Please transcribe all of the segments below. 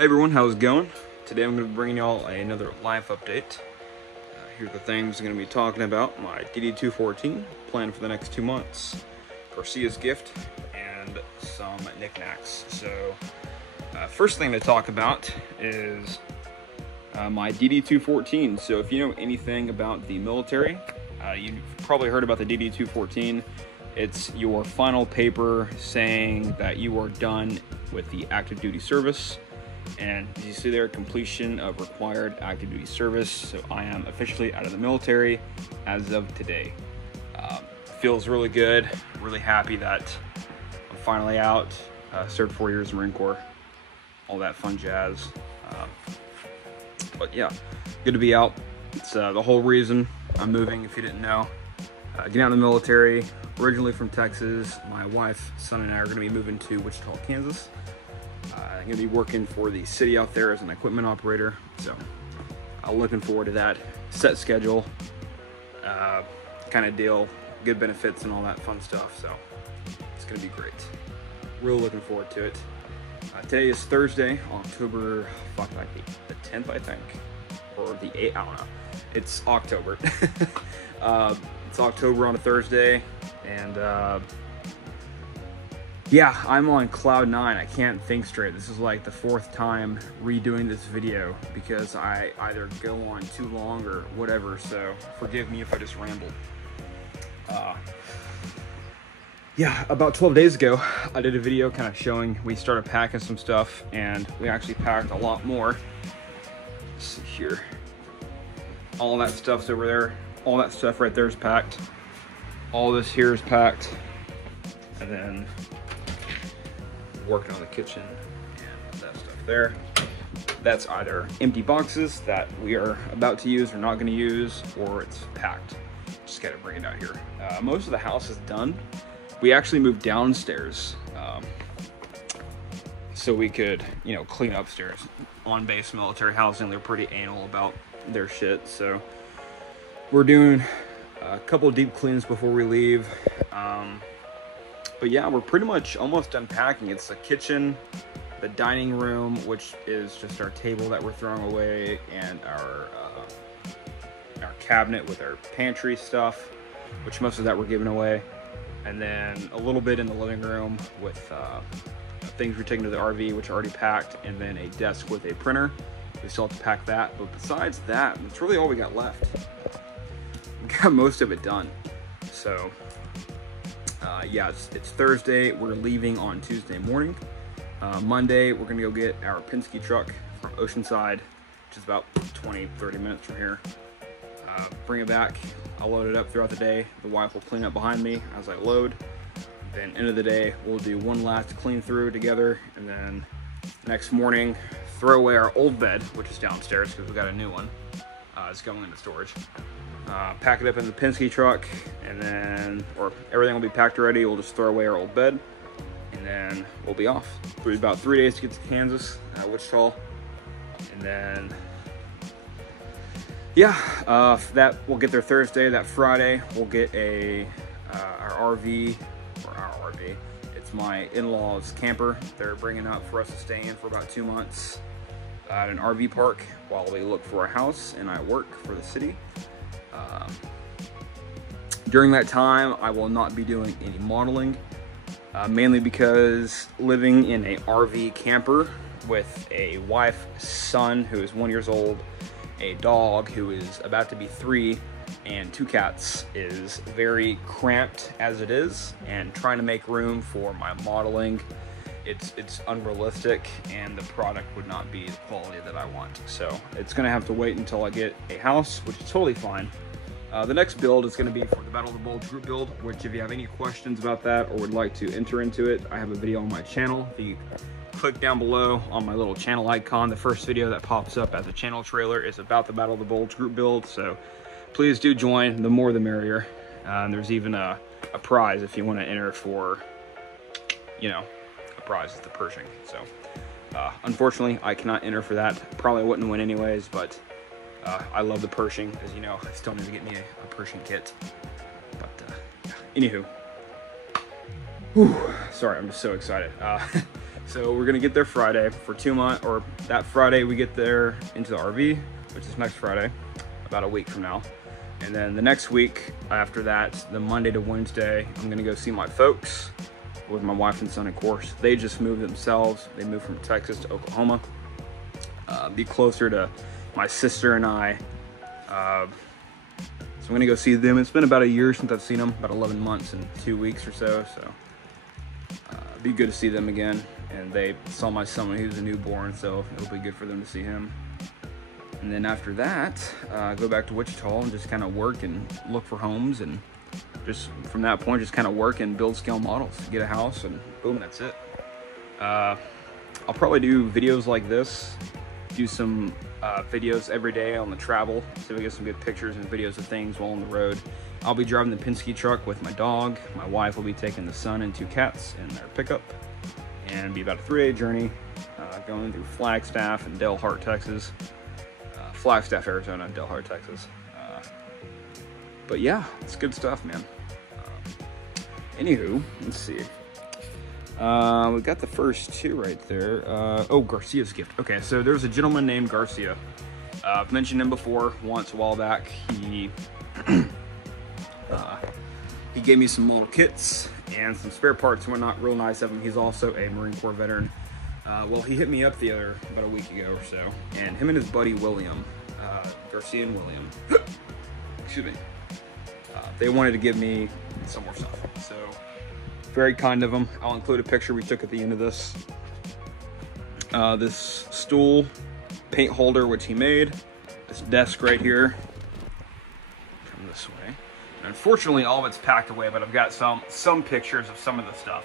Hey everyone, how's it going? Today I'm going to be bringing y'all another life update. Here's the things I'm going to be talking about. My DD214, planned for the next 2 months, Garcia's gift, and some knickknacks. So, first thing to talk about is my DD214. So if you know anything about the military, you've probably heard about the DD214. It's your final paper saying that you are done with the active duty service. And as you see there, completion of required active duty service. So I am officially out of the military as of today. Feels really good. Really happy that I'm finally out. Served 4 years in the Marine Corps. All that fun jazz. But yeah, good to be out. It's the whole reason I'm moving, if you didn't know. Getting out of the military, originally from Texas. My wife, son, and I are going to be moving to Wichita, Kansas. I'm going to be working for the city out there as an equipment operator, so I'm looking forward to that set schedule kind of deal, good benefits and all that fun stuff, so it's going to be great. Really looking forward to it. Today is Thursday, October, the 10th, I think, or the 8th, I don't know. It's October. It's October on a Thursday, and yeah, I'm on cloud 9. I can't think straight. This is like the 4th time redoing this video because I either go on too long or whatever, so forgive me if I just ramble. Yeah, about 12 days ago, I did a video kind of showing we started packing some stuff, and we actually packed a lot more. Let's see here. All that stuff's over there. All that stuff right there is packed. All this here is packed. And then working on the kitchen and that stuff there. That's either empty boxes that we are about to use or not going to use, or it's packed. Just gotta bring it out here. Most of the house is done. We actually moved downstairs so we could, you know, clean upstairs. On base military housing, they're pretty anal about their shit, so we're doing a couple of deep cleans before we leave. But yeah, we're pretty much almost done packing. It's the kitchen, the dining room, which is just our table that we're throwing away, and our cabinet with our pantry stuff, which most of that we're giving away. And then a little bit in the living room with things we're taking to the RV, which are already packed, and then a desk with a printer. We still have to pack that, but besides that, that's really all we got left. We got most of it done. So yeah, it's Thursday. We're leaving on Tuesday morning. Monday, we're gonna go get our Penske truck from Oceanside, which is about 20-30 minutes from here. Bring it back. I'll load it up throughout the day. The wife will clean up behind me as I load. Then end of the day, we'll do one last clean through together, and then next morning, throw away our old bed, which is downstairs because we got a new one. It's going into storage. Pack it up in the Penske truck, and then, or everything will be packed already. We'll just throw away our old bed, and then we'll be off. It'll be about 3 days to get to Kansas, Wichita, and then yeah, that we'll get there Thursday. That Friday, we'll get our RV, or our RV. It's my in-laws' camper. They're bringing up for us to stay in for about 2 months at an RV park while we look for a house and I work for the city. During that time, I will not be doing any modeling, mainly because living in a RV camper with a wife, son who is 1 year old, a dog who is about to be 3, and 2 cats is very cramped as it is, and trying to make room for my modeling, it's unrealistic, and the product would not be the quality that I want. So it's gonna have to wait until I get a house, which is totally fine. The next build is gonna be for the Battle of the Bulge group build, which if you have any questions about that or would like to enter into it, I have a video on my channel. If you click down below on my little channel icon, the first video that pops up as a channel trailer is about the Battle of the Bulge group build, so please do join. The more the merrier. There's even a prize if you want to enter for, you know, a prize is the Pershing. So unfortunately I cannot enter for that. Probably wouldn't win anyways, but I love the Pershing. As you know, I still need to get me a Pershing kit. But yeah. Anywho, whew, sorry, I'm just so excited. So we're gonna get there Friday for 2 months, or that Friday we get there into the RV, which is next Friday, about a week from now. And then the next week after that, the Monday to Wednesday, I'm gonna go see my folks with my wife and son, of course. They just moved themselves. They moved from Texas to Oklahoma. Be closer to my sister and I. So I'm gonna go see them. It's been about a year since I've seen them, about 11 months and 2 weeks or so. So be good to see them again. And they saw my son when he was a newborn, so it'll be good for them to see him. And then after that, go back to Wichita and just kind of work and look for homes, and just from that point, just kind of work and build scale models, get a house, and boom, that's it. I'll probably do videos like this, do some videos every day on the travel, so we get some good pictures and videos of things while on the road. I'll be driving the Penske truck with my dog. My wife will be taking the son and 2 cats in their pickup, and it'll be about a 3-day journey, going through Flagstaff and Delhart, Texas. Flagstaff, Arizona, and Delhart, Texas. But yeah, it's good stuff, man. Anywho, let's see. We got the first 2 right there. Oh, Garcia's gift. Okay, so there's a gentleman named Garcia. I've mentioned him before once a while back. He gave me some model kits and some spare parts and whatnot. Real nice of him. He's also a Marine Corps veteran. Well, he hit me up about a week ago or so, and him and his buddy William, Garcia and William, excuse me, they wanted to give me some more stuff. So very kind of them. I'll include a picture we took at the end of this. This stool paint holder, which he made. This desk right here. Come this way. And unfortunately, all of it's packed away, but I've got some pictures of some of the stuff.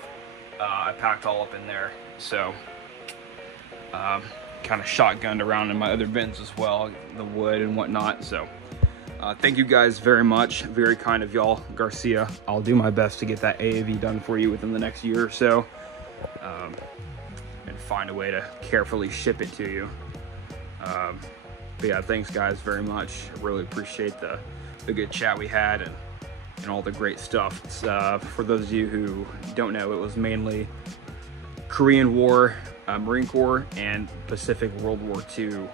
I packed all up in there. So kind of shotgunned around in my other bins as well, the wood and whatnot. So thank you guys very much. Very kind of y'all. Garcia, I'll do my best to get that AAV done for you within the next year or so, and find a way to carefully ship it to you. But yeah, thanks guys very much. I really appreciate the good chat we had and all the great stuff. For those of you who don't know, it was mainly Korean War, Marine Corps, and Pacific World War II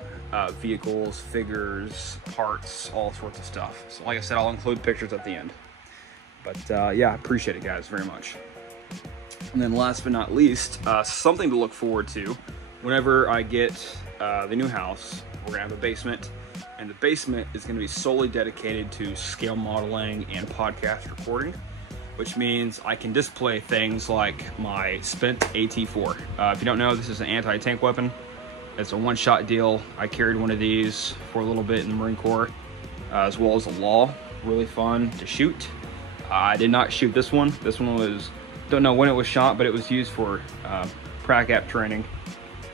vehicles, figures, parts, all sorts of stuff. So like I said, I'll include pictures at the end. But yeah, appreciate it guys very much. And then last but not least, something to look forward to. Whenever I get the new house, we're gonna have a basement, and the basement is gonna be solely dedicated to scale modeling and podcast recording, which means I can display things like my spent AT-4. If you don't know, this is an anti-tank weapon. It's a one-shot deal. I carried one of these for a little bit in the Marine Corps, as well as a law. Really fun to shoot. I did not shoot this one. This one was, don't know when it was shot, but it was used for prac-app training,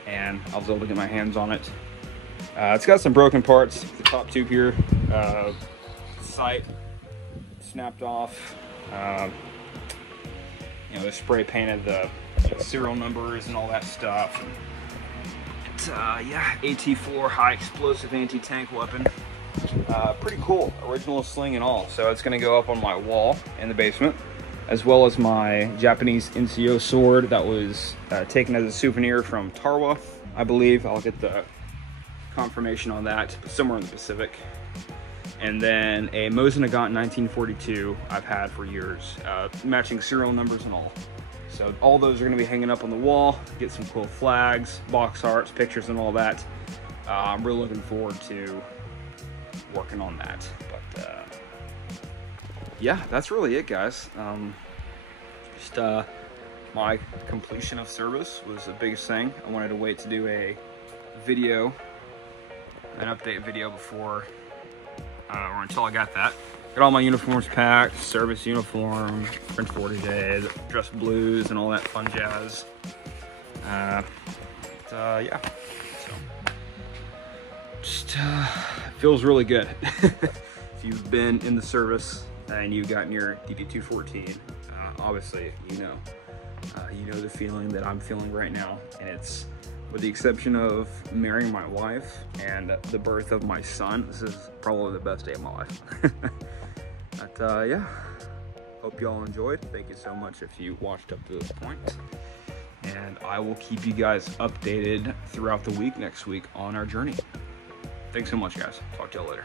and I was able to get my hands on it. It's got some broken parts. The top tube here, sight snapped off. You know, they spray painted the serial numbers and all that stuff. Yeah, AT-4 high explosive anti-tank weapon. Pretty cool, original sling and all. So it's gonna go up on my wall in the basement, as well as my Japanese NCO sword that was taken as a souvenir from Tarawa, I believe. I'll get the confirmation on that, but somewhere in the Pacific. And then a Mosin Nagant 1942 I've had for years, matching serial numbers and all. So all those are gonna be hanging up on the wall, get some cool flags, box arts, pictures and all that. I'm really looking forward to working on that. But yeah, that's really it guys. My completion of service was the biggest thing. I wanted to wait to do a video, an update video before, or until I got that. Got all my uniforms packed, service uniform, French 40 day, dress blues and all that fun jazz. Yeah, so just feels really good. If you've been in the service and you've gotten your DD-214, obviously you know the feeling that I'm feeling right now, and it's, with the exception of marrying my wife and the birth of my son, this is probably the best day of my life. But yeah, hope y'all enjoyed. Thank you so much if you watched up to this point. and I will keep you guys updated throughout the week next week on our journey. Thanks so much, guys. Talk to you later.